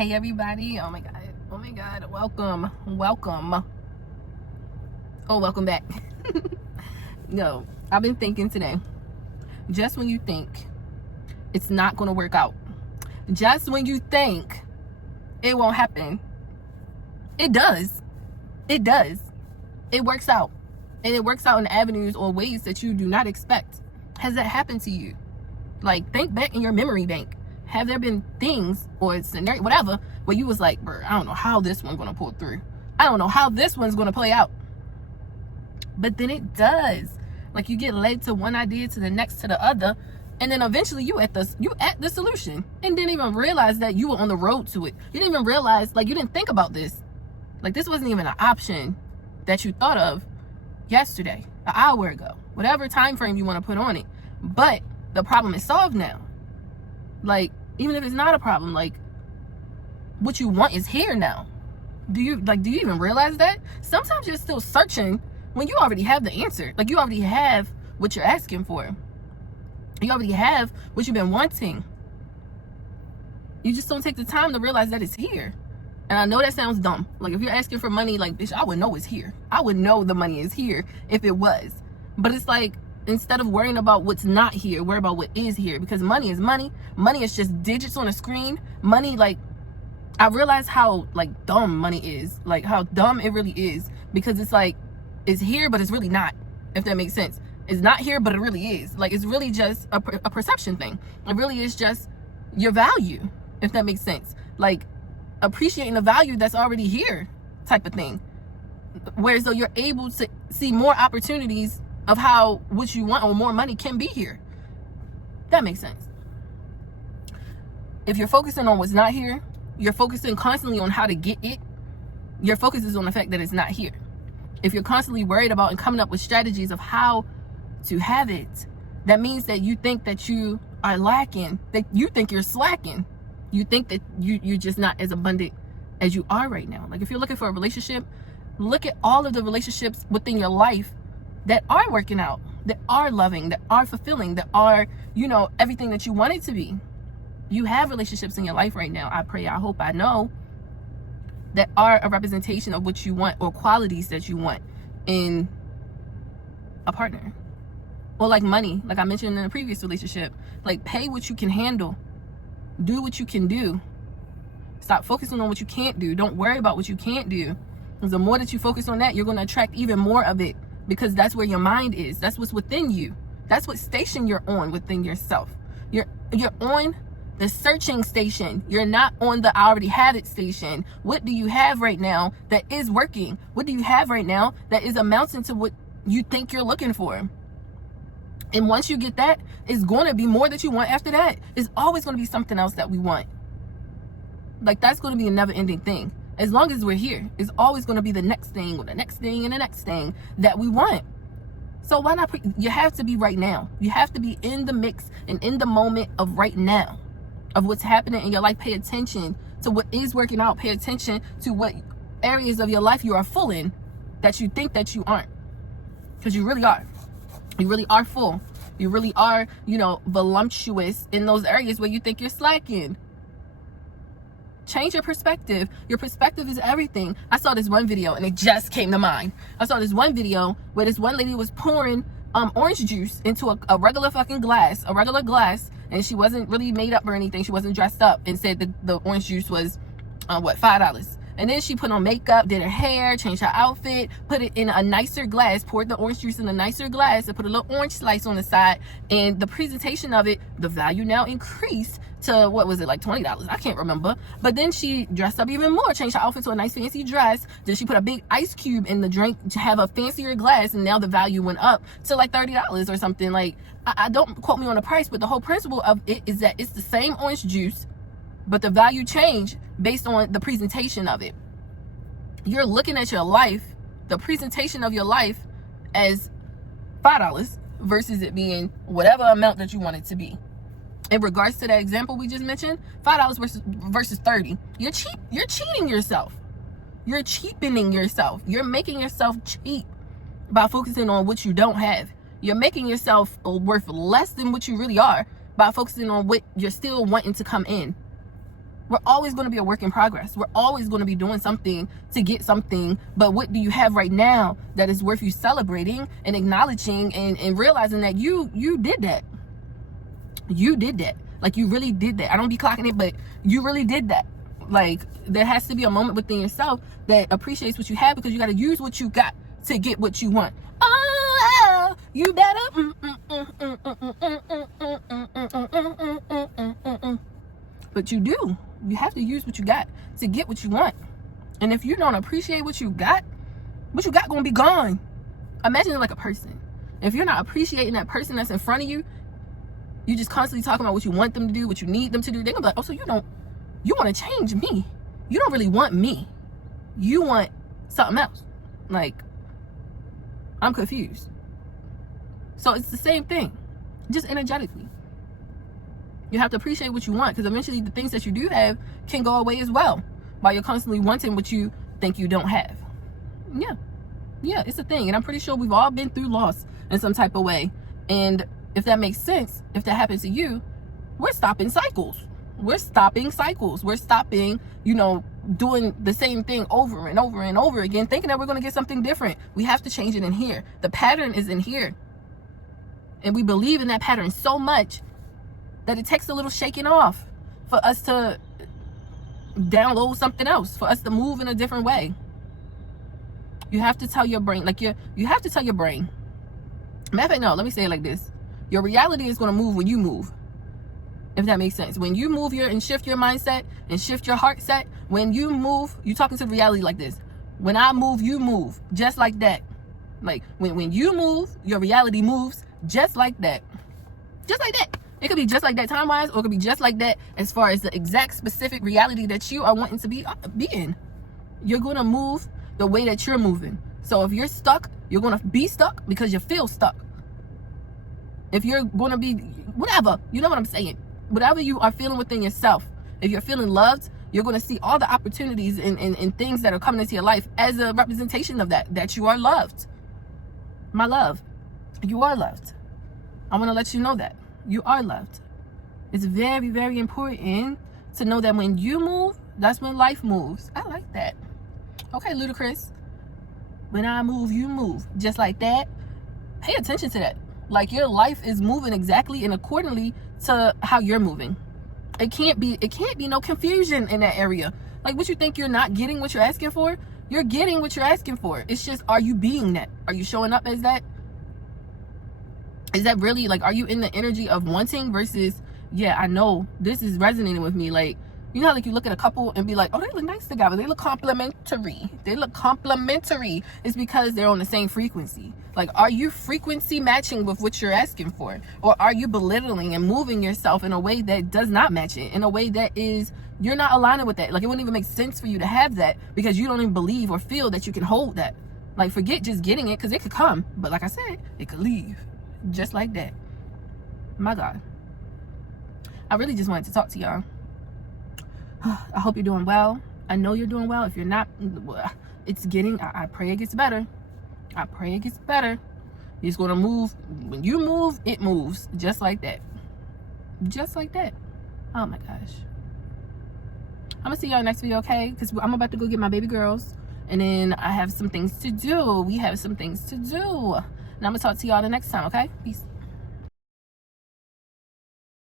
Hey everybody, oh my god, welcome. Welcome back. No, I've been thinking today, just when you think it's not going to work out, just when you think it won't happen, it does. It works out, and it works out in avenues or ways that you do not expect. Has that happened to you? Like, think back in your memory bank. Have there been things or scenario, whatever, where you was like, bro, I don't know how this one's gonna pull through. I don't know how this one's gonna play out. But then it does. Like, you get led to one idea to the next to the other, and then eventually you at the solution, and didn't even realize that you were on the road to it. You didn't even realize, like, you didn't think about this. Like, this wasn't even an option that you thought of yesterday, an hour ago, whatever time frame you want to put on it. But the problem is solved now. Like, even if it's not a problem, like, what you want is here now. Do you even realize that? Sometimes you're still searching when you already have the answer. Like, you already have what you're asking for. You already have what you've been wanting. You just don't take the time to realize that it's here. And I know that sounds dumb. Like, if you're asking for money, like, bitch, I would know it's here. I would know the money is here if it was. But it's like, instead of worrying about what's not here, worry about what is here. Because money is money. Money is just digits on a screen. Money, like, I realize how, like, dumb money is. Like, how dumb it really is. Because it's like, it's here, but it's really not. If that makes sense. It's not here, but it really is. Like, it's really just a perception thing. It really is just your value, if that makes sense. Like, appreciating the value that's already here type of thing. Whereas though you're able to see more opportunities of how what you want or more money can be here. That makes sense. If you're focusing on what's not here, you're focusing constantly on how to get it. Your focus is on the fact that it's not here. If you're constantly worried about and coming up with strategies of how to have it, that means that you think that you are lacking, that you think you're slacking. You think that you're just not as abundant as you are right now. Like, if you're looking for a relationship, look at all of the relationships within your life that are working out, that are loving, that are fulfilling, that are, everything that you want it to be. You have relationships in your life right now, I pray, I hope, I know, that are a representation of what you want or qualities that you want in a partner. Or like money, like I mentioned in a previous relationship, like, pay what you can handle. Do what you can do. Stop focusing on what you can't do. Don't worry about what you can't do. Because the more that you focus on that, you're going to attract even more of it. Because that's where your mind is. That's what's within you. That's what station you're on within yourself. You're on the searching station. You're not on the I already have it station. What do you have right now that is working? What do you have right now that is amounting to what you think you're looking for? And once you get that, it's going to be more that you want after that. It's always going to be something else that we want. Like, that's going to be a never-ending thing. As long as we're here, it's always going to be the next thing or the next thing and the next thing that we want. So why not you have to be right now. You have to be in the mix and in the moment of right now, of what's happening in your life. Pay attention to what is working out. Pay attention to what areas of your life you are full in that you think that you aren't. Because you really are. You really are full. You really are, voluptuous in those areas where you think you're slacking. Change your perspective. Your perspective is everything. I saw this one video and it just came to mind. I saw this one video where this one lady was pouring orange juice into a regular fucking glass, and she wasn't really made up or anything. She wasn't dressed up, and said the orange juice was $5. And then she put on makeup, did her hair, changed her outfit, put it in a nicer glass, poured the orange juice in a nicer glass, and put a little orange slice on the side. And the presentation of it, the value now increased to, what was it, like $20? I can't remember. But then she dressed up even more, changed her outfit to a nice fancy dress. Then she put a big ice cube in the drink to have a fancier glass, and now the value went up to like $30 or something. Like, I don't quote me on the price, but the whole principle of it is that it's the same orange juice, but the value changed based on the presentation of it. You're looking at your life, the presentation of your life, as $5 versus it being whatever amount that you want it to be. In regards to that example we just mentioned, $5 versus $30. You're cheating yourself. You're cheapening yourself. You're making yourself cheap by focusing on what you don't have. You're making yourself worth less than what you really are by focusing on what you're still wanting to come in. We're always going to be a work in progress. We're always going to be doing something to get something. But what do you have right now that is worth you celebrating and acknowledging and realizing that you did that? You did that. Like, you really did that. I don't be clocking it, but you really did that. Like, there has to be a moment within yourself that appreciates what you have, because you got to use what you got to get what you want. Oh, you better. But you do. You have to use what you got to get what you want. And if you don't appreciate what you got gonna be gone. Imagine it like a person. If you're not appreciating that person that's in front of you, you just constantly talking about what you want them to do, what you need them to do. They're gonna be like, oh, so you want to change me. You don't really want me. You want something else. Like, I'm confused. So it's the same thing, just energetically. You have to appreciate what you want, because eventually the things that you do have can go away as well, while you're constantly wanting what you think you don't have. Yeah, it's a thing. And I'm pretty sure we've all been through loss in some type of way. And if that makes sense, if that happens to you, we're stopping cycles. We're stopping, doing the same thing over and over and over again, thinking that we're going to get something different. We have to change it in here. The pattern is in here. And we believe in that pattern so much that it takes a little shaking off for us to download something else, for us to move in a different way. You have to tell your brain, you have to tell your brain. Matter of fact, no, let me say it like this. Your reality is going to move when you move. If that makes sense. When you move and shift your mindset and shift your heart set, when you move, you're talking to reality like this. When I move, you move. Just like that. Like, when you move, your reality moves just like that. Just like that. It could be just like that time-wise, or it could be just like that as far as the exact specific reality that you are wanting to be in. You're going to move the way that you're moving. So if you're stuck, you're going to be stuck because you feel stuck. If you're going to be, whatever, you know what I'm saying? Whatever you are feeling within yourself, if you're feeling loved, you're going to see all the opportunities and things that are coming into your life as a representation of that you are loved. My love, you are loved. I want to let you know that. You are loved. It's very, very important to know that when you move, that's when life moves. I like that. Okay, Ludacris. When I move, you move. Just like that. Pay attention to that. Like, your life is moving exactly and accordingly to how you're moving. It can't be no confusion in that area. Like, what you think you're not getting what you're asking for? You're getting what you're asking for. It's just, are you being that? Are you showing up as that? Is that really, like, are you in the energy of wanting versus, yeah, I know this is resonating with me. Like, you know how, like, you look at a couple and be like, oh, they look nice together. They look complimentary. It's because they're on the same frequency. Like, are you frequency matching with what you're asking for? Or are you belittling and moving yourself in a way that does not match it? In a way that is, you're not aligning with that. Like, it wouldn't even make sense for you to have that because you don't even believe or feel that you can hold that. Like, forget just getting it, because it could come. But like I said, it could leave. Just like that. My God. I really just wanted to talk to y'all. I hope you're doing well. I know you're doing well. If you're not, it's getting, I pray it gets better. I pray it gets better. It's going to move. When you move, it moves. Just like that. Just like that. Oh my gosh. I'm going to see y'all next video, okay? Because I'm about to go get my baby girls. And then I have some things to do. We have some things to do. And I'm going to talk to y'all the next time, okay? Peace.